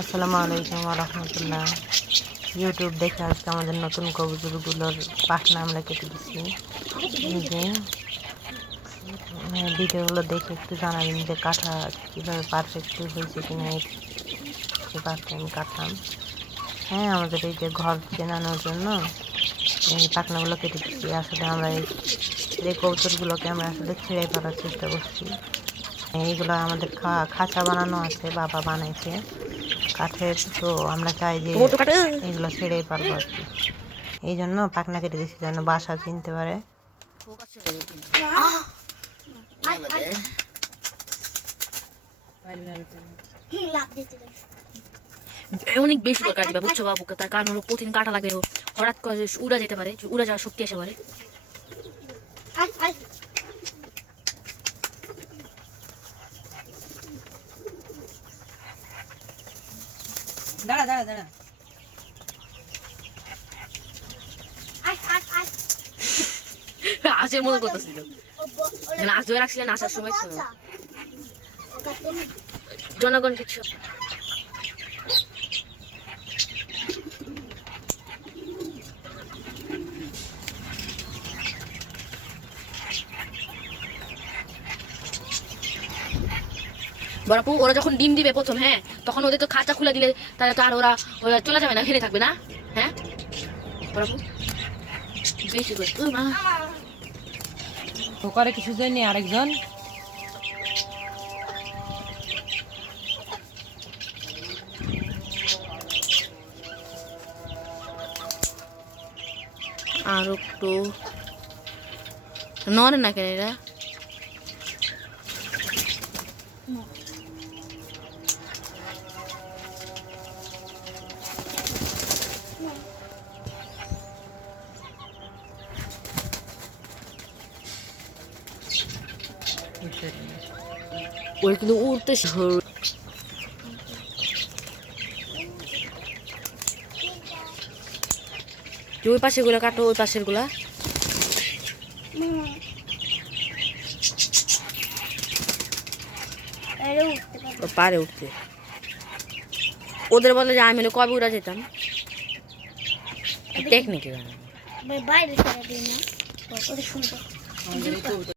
আসসালামু আলাইকুম রহমতুল্লাহ। ইউটিউব দেখে আজকে আমাদের নতুন কবুতরগুলোর পাখনা আমরা কেটে দিচ্ছি। মানে ভিডিওগুলো দেখে একটু জানাবেন যে কাটা কীভাবে পারফেক্ট হয়েছে কিনা এই সে পাখটা আমি কাটলাম। হ্যাঁ আমাদের এই যে ঘর চেনানোর জন্য এই পাখনাগুলো কেটে দিচ্ছি। আসলে আমরা এই কবুতরগুলোকে আমরা আসলে ছেড়ে ফেলার চেষ্টা করছি। এইগুলো আমাদের খাঁচা বানানো আছে, বাবা বানাইছে। কাঠের তো আমরা চাই যে এগুলো ছেড়েই পারব আর কি। এই জন্য পাখনা কেটে দিচ্ছি যেন বাসা চিনতে পারে। অনেক বেশি করে কাটবে বুঝছ বাবুকে? তার কারণ হলো প্রতিদিন কাটা লাগে হঠাৎ করে উড়া যেতে পারে উড়া যাওয়ার শক্তি আসে পারে দাঁড়া দাঁড়া দাঁড়া। আজের মতো করতেছিল। মানে আজ ধরে রাখছিলেন আসার সময় তো জনগণ কিছু বরাপু ওরা যখন ডিম দিবে প্রথম হ্যাঁ তখন ওদের তো খাঁচা খুলে দিলে তাহলে তো আর ওরা ওরা চলে যাবে না হেরে থাকবে না হ্যাঁ? বরাপু বেশি করে মা। তো কিছু জানি আরেকজন? আর একটু নড়ে না কেন এরা? ওই কিন্তু উড়তে তুই ওই পাশেরগুলা কাটো ওই পাশেরগুলা পারে উঠতে ওদের বলে যে আমি হলে কবে উড়া যেতাম? টেকনিক বাইরে